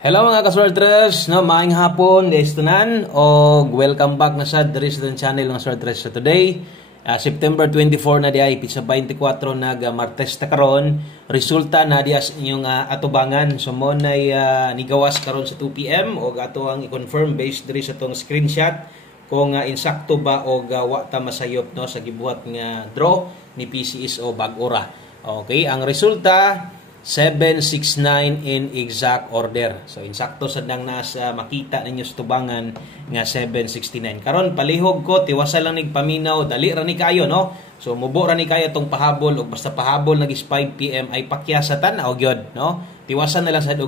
Hello mga ka-Swordress, no, maayong hapon, guys tanan, o welcome back na sa diri sa channel ng Swordress. So today, September 24 na diay, pizza 24 Martes ta karon, resulta na diya sa inyong atubangan. So mo na nigawas karon sa 2 PM o ato ang i-confirm based diri sa tong screenshot kung insakto ba o wa ta masayop no sa gibuhat nga draw ni PCS o Bag-Ora. Okay, ang resulta 769 in exact order. So insakto sad nang nasa makita ninyo sa tubangan nga 769. Karon palihog ko tiwasa lang nig paminaw, dali ra ni kayo no. So mubo ra ni kayo tong pahabol og basta pahabol nagis 5 PM ay pakyasatan o gyud no. Tiwasan na lang sa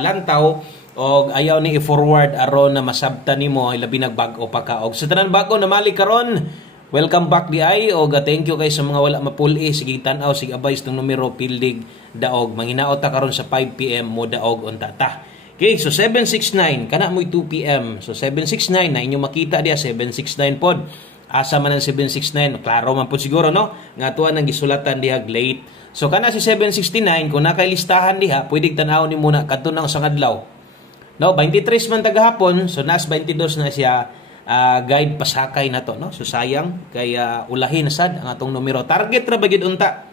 lantaw og ayaw ni i-forward aron na masabtan nimo ay labi nagbag-o pa ka. Og sa tanan bago na mali karon, welcome back di ay o thank you kay sa mga wala mapuli. Sige tan-aw sige abay itong numero pildig daog manghinaot ta karon sa 5 PM mo daog unta ta. Okay, so 769 kana mo 2 PM. So 769 na inyo makita dia 769 pod. Asa man ang 769? Klaro man po siguro no nga tuwa nang gisulatan diha late. So kana si 769 kung nakay listahan diha pwede tan-aw ni muna kadto nang sa adlaw. No, 23 man tagahapon, so nas 22 na siya. Guide pasakay na to no, so sayang kaya ulahin sad ang atong numero target ra bagid unta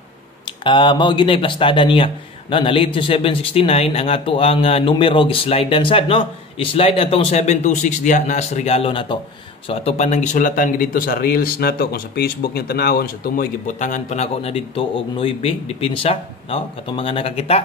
mao ginay plastada niya no, na late to 769 ang ato ang numero gislide sad no, slide atong 726 diha na as regalo na to. So ato pa nang gisulatan dito sa reels na to kung sa Facebook yung tanawon sa tumoy gibutangan pa nako na didto og 9 dipinsa no katong mga nakakita.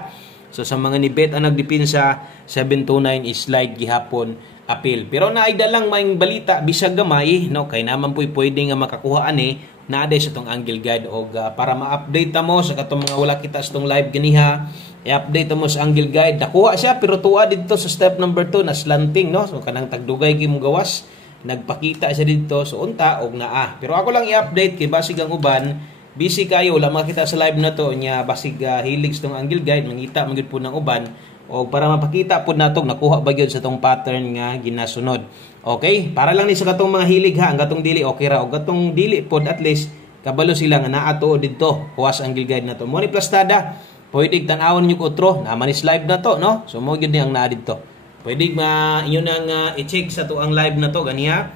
So sa mga nibet ang nagdipinsa 729 slide gihapon appeal. Pero naay dalang maing balita bisag gamay no kay naman po'y pwede nga makakuha ani naa sa tong angle guide og para ma-update ta mo sa katong mga wala kita sa tong live ganiha i-update ta mo sa angle guide. Nakuha siya pero tuwa dito sa step number 2 na slanting no. So kanang tagdugay gi mo gawas nagpakita siya dito so unta og naa. Pero ako lang i-update kay basig ang uban busy kayo wala makita sa live na to nya basig hilig sa tong angle guide mangita man gyud po ng uban o para mapakita po natong nakuha ba gyud sa tong pattern nga ginasunod. Okay, para lang ni sa katong mga hilig ha, ang katong dili okay ra og katong dili pod at least kabalo sila nga naa to didto kuwas angle guide na to. Mo ni plastada, pwede tan-awon niyo utro na manis live na to no. So mo gyud ni ang naa didto. Pwede ma inyo nang i-check sa to ang live na to ganiya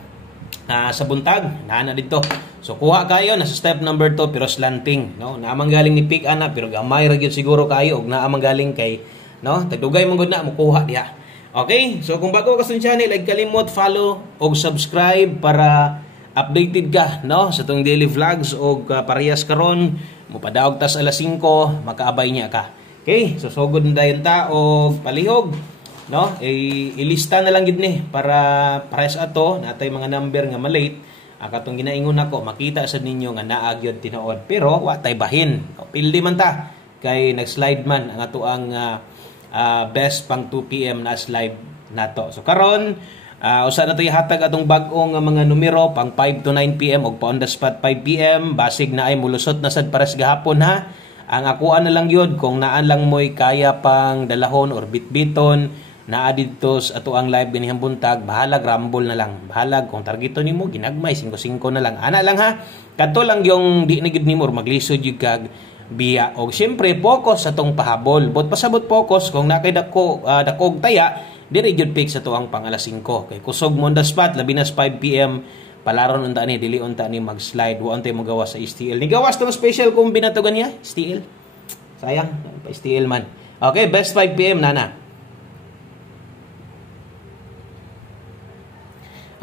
sa buntag naa na didto. So kuha kayo na sa step number 2 pero slanting no. Naamang galing ni pick ana pero gamay ra gyud siguro kayo og naamang galing kay no, tagdugay mong gud na mo kuha diha. Okay, so kung bago ka sa channel, like kalimot follow o subscribe para updated ka no sa tong daily vlogs o parehas karon mo padaog tas alas 5 makaabay niya ka. Okay, so sugod na dayon ta og palihog no, ilista na lang gid ni para parehas ato natay mga number nga malate. Katong ginaingon nako makita sa ninyo nga naa gyud tinuod pero wa tay bahin. Pildi man ta kay nag-slide man ang ato ang best pang 2 PM na slide nato. So karon usa na to ihatag atong bag-ong mga numero pang 5 to 9 PM og pa on the spot 5 PM basig na ay mulusot na sad pares gahapon ha. Ang akuan na lang yun kung naan lang mo'y kaya pang dalahon or bitbiton naa dito sa ato ang live ganihang buntag bahalag rumble na lang bahalag kung targeto nimo ginagmay 5-5 na lang ana lang ha. Kadto lang yung di na gid nimo maglisod yung kag biya og syempre focus sa tong pahabol bot pasabot focus kung nakay dakog taya diri gyud pick sa tuang pang alas 5 kay kusog mo on the spot labi na 5 PM palaron unta ni dili unta ni mag-slide wa untay mo gawas sa STL ni gawas tong special combi na to ganiya STL sayang pa STL man. Okay, best 5 PM nana.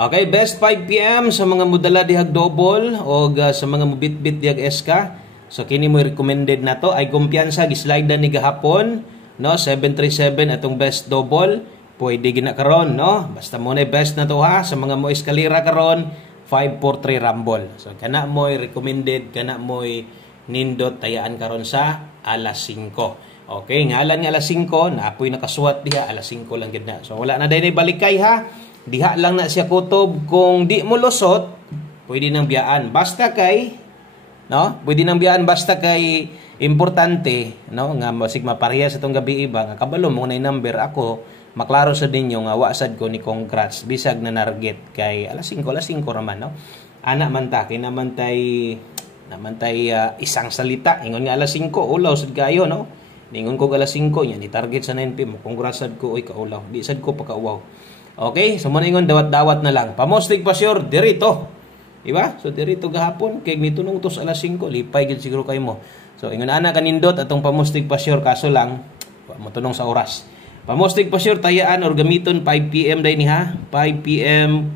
Okay, best 5 PM sa mga mudala dihag double o sa mga mubit-bit dihag SK. So kini mo recommended na to ay kumpiyansa gislide na ni gahapon no 737 atong best double pwede gina karon no basta mo na best na to ha sa mga mo eskalera karon 543 rumble. So kana mo recommended kana mo nindot tayaan karon sa alas 5. Okay, ngalan nga alas 5 na apoy nakasuwat diha alas 5 lang gid na. So wala na day balikay ha. Diha lang na siya kutob kung di mo lusot pwede nang biyaan basta kay no pwede nang biyaan basta kay importante no nga masig mapareha sa tong gabi iba nga kabalo mo na number ako maklaro sa dinyo nga wa sad ko ni congrats bisag na narget kay alas 5 raman no ana man ta kay naman tay isang salita ingon nga alas 5 ulaw sad kayo no Ningon ko alas 5 nya ni target sa 9 PM. Congrasad ko oy kaulaw. Di sad ko pakauwaw. Okay, so mo ningon dawat-dawat na lang. Pamostig pa sure dirito. Diba? So dirito gahapon kay mitunong tos alas 5 lipay gid siguro kay mo. So ingon ana kanindot atong pamostig pa sure kaso lang matunong sa oras. Pamostig pa sure tayaan or gamiton 5 PM day ni ha. 5 PM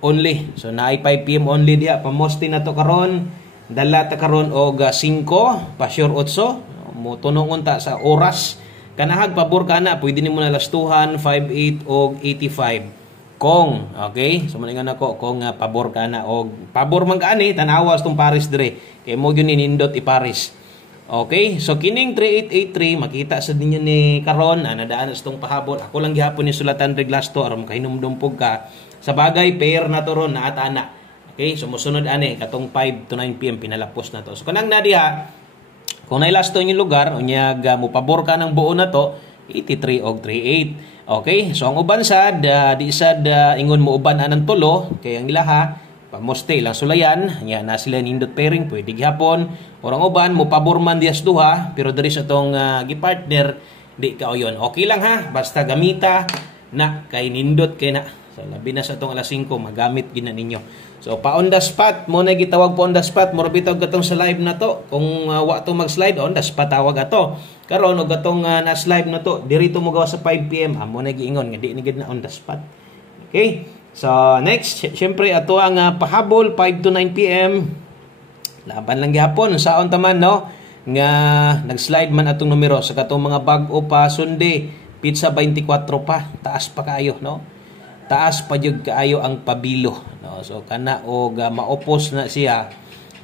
only. So naay 5 PM only diha pamosti na to karon. Dala ta karon og 5 pa sure 8. Mo tunong unta sa oras. Kanahag pabor kana pwede nimo na lastuhan 58 og 85. Kung okay, so maningan nako kung pabor kana og pabor man kaani tanawas tong Paris dire. Kay mo gyud nindot i-Paris. Okay, so kining 3883 makita sa ninyo ni karon nadaan sa tong pahabol. Ako lang gihapon ni sulatan reglasto aron kahinumdumpog ka. Sa bagay pair na to ron na atana. Okay, so mosunod ani katong 5 to 9 PM pinalapos na to. So kanang nadiha kung nailasto yung lugar unya mo pabor ka ng buo na to 83 og 38. Okay, so ang uban sad di sad ingon mo uban anang tulo kay ang ilaha pamoste lang sulayan nya na sila nindot pairing pwede gihapon orang uban mo pabor man dias duha pero diri sa tong gipartner di kaoyon okay lang ha basta gamita na kay nindot kay na so labi na sa tong alas 5 magamit gina ninyo so pa on the spot mo na gitawag po on the spot mo bitaw gatong sa live na to kung wa to mag-slide on the spot tawag ato karon og gatong na live na to diri to mo gawa sa 5 PM mo na giingon nga di ni gid na on the spot okay. So, next, syempre, ato ang pahabol, 5 to 9 PM. Laban lang gihapon, saon taman, no? Nga, nag-slide man atong numero sa katong mga bag-o pa, sundi, pizza 24 pa, taas pa kaayo, no? Taas pa jud kaayo ang pabilo, no? So, kana og maopos na siya,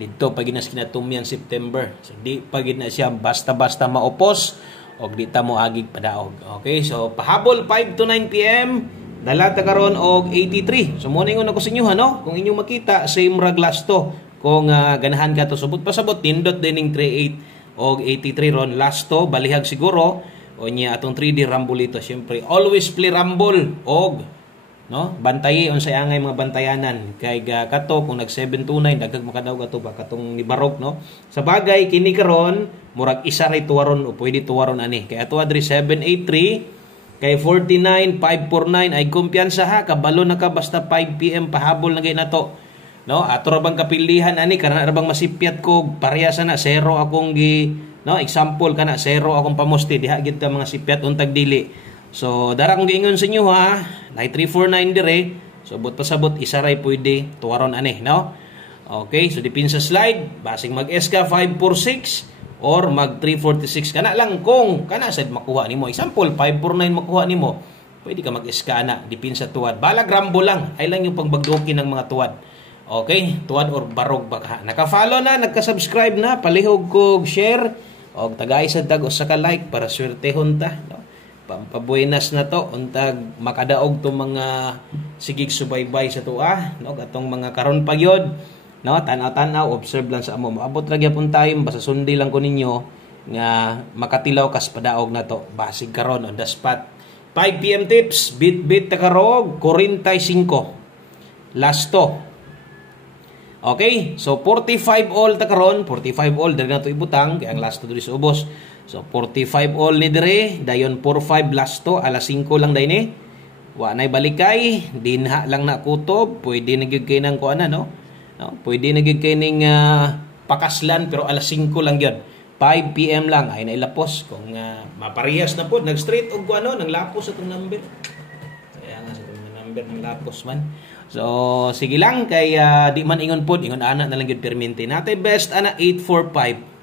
dito pag ginas kinatumyan September. So, di pag na siya basta-basta maopos, og di ta mo agig padaog. Okay, so, pahabol, 5 to 9 PM. Dalata karon og 83. So mo ningon ako sa inyo no, kung inyong makita same ra glass to. Kung ganahan ka to subot pasabot nindot dining 38 og 83 ron last to balihag siguro o nya atong 3D rumble ito. Syempre always play rumble og no, bantayi unsay angay mga bantayanan kay kato kung nag 729 dagdag makadaog ato ba katong ni Barok no. Sa bagay kini karon murag isa ray tuwaron o pwede tuwaron ani. Kay ato adri 783 kay 49 549 ay kumpiyansa ha kabalo na ka basta 5 PM pahabol na gay nato no ato ra bang kapilihan ani kana ra bang masipyat ko parehas na zero akong gi no example kana zero akong pamosti diha gid ta mga sipyat untag dili so dara kong giingon sa inyo ha nay 349 dire so but pasabot isa ray pwede tuwaron ani no okay so dipin sa slide basing mag SK 546 or mag 346 kana lang kung kana sad makuha nimo example 549 makuha nimo pwede ka mag-SK na dipin sa tuwad balag rambo lang ay lang yung pagbagdoki ng mga tuwad okay tuwad or barog baka naka-follow na nagka-subscribe na palihog kog share og tagay sad tag usa ka like para swertehon ta no pampabuenas na to untag makadaog to mga sigig subaybay sa tuwa no atong mga karon pa gyud no tanaw-tanaw observe lang sa amo maabot ra gyapon time basta sundi lang ko ninyo nga makatilaw kas padaog na to basig karon on the spot 5 PM tips bit ta karog 45 last to okay so 45 all ta karon 45 all diri na to ibutang kay ang last to diri sa ubos so 45 all ni dire dayon 45 last to alas 5 lang day ni wa nay balikay dinha lang na kutob pwede na gyud kay nang kuana no no, pwede na gid kining pakaslan pero alas 5 lang gyud. 5 PM lang ay nailapos kung maparehas na pod nag-straight og ano nang lapos atong number. Kaya nga sa number ng lapos man. So sige lang kay di man ingon pod ingon ana na lang gyud permente. Natay best ana 845.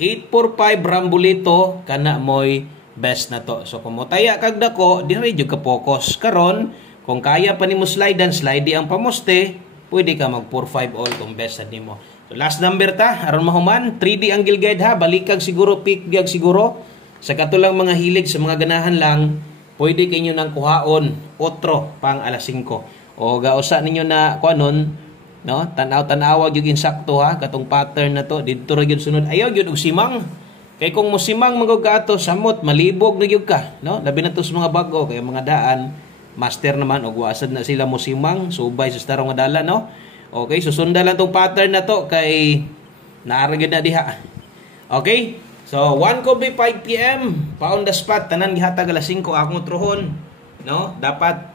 845 Rambulito kana moy best na to. So kung mo taya kag dako dire jud ka focus karon kung kaya pa nimo slide dan slide di ang pamoste pwede ka mag 45 all kung best sa nimo. So last number ta, aron mahuman, 3D angle guide ha, balikag siguro, pick gag siguro. Sa katulang mga hilig sa mga ganahan lang, pwede kayo nang kuhaon, otro pang alas 5. O gausa ninyo na kuanon, no? Tanaw-tanawa gyud insakto ha, katong pattern na to, didto ra gyud sunod. Ayaw gyud og simang. Kay kung musimang magog ka ato, samot malibog na gyud ka, no? Labi na to sa mga bago kay mga daan master naman og wasad na sila musimang subay sa tarong nga dala no okay susundan lang tong pattern na to kay naaragid na diha okay So 1 ko 5 PM pa on the spot tanan gihatag alas 5 akong trohon, no? Dapat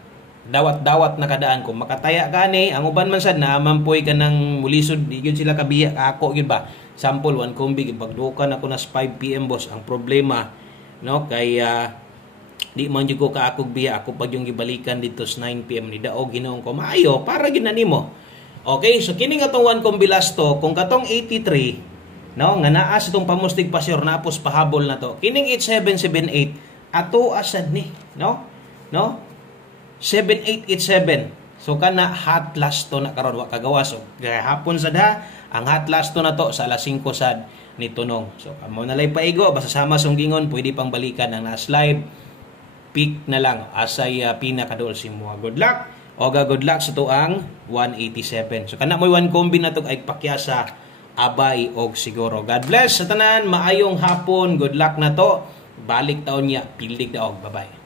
dawat-dawat na kadaan ko makataya gani ang uban man sad na mampoy ka ng mulisod di gyud sila kabiya ako gyud ba. Sample 1 kombi pagdukan ako nas 5 PM boss. Ang problema, no, kay di man jud ko kaakog biya ako pag yung gibalikan dito sa 9 PM ni daog Ginoong ko maayo para gid na nimo. Okay, so kini atong 1 kombi last to kung katong 83, no, nga naa sa tong pamustig pasyor napos pahabol na to. Kining 8778 ato asad ni, no? 7887. So kana hot last to na karon wa kagawas. So kaya hapon sad ha, ang hot last to na to sa alas 5 sad ni Tunong. So amo na lay paigo basta sama sunggingon pwede pang balikan ang na slide. Pick na lang asay pinakadol si mo. Good luck. Oga good luck sa to ang 187. So kana mo 1 kombi na to ay pakyasa abay og siguro. God bless sa tanan, maayong hapon. Good luck na to. Balik taon niya, pildig daog. Bye-bye.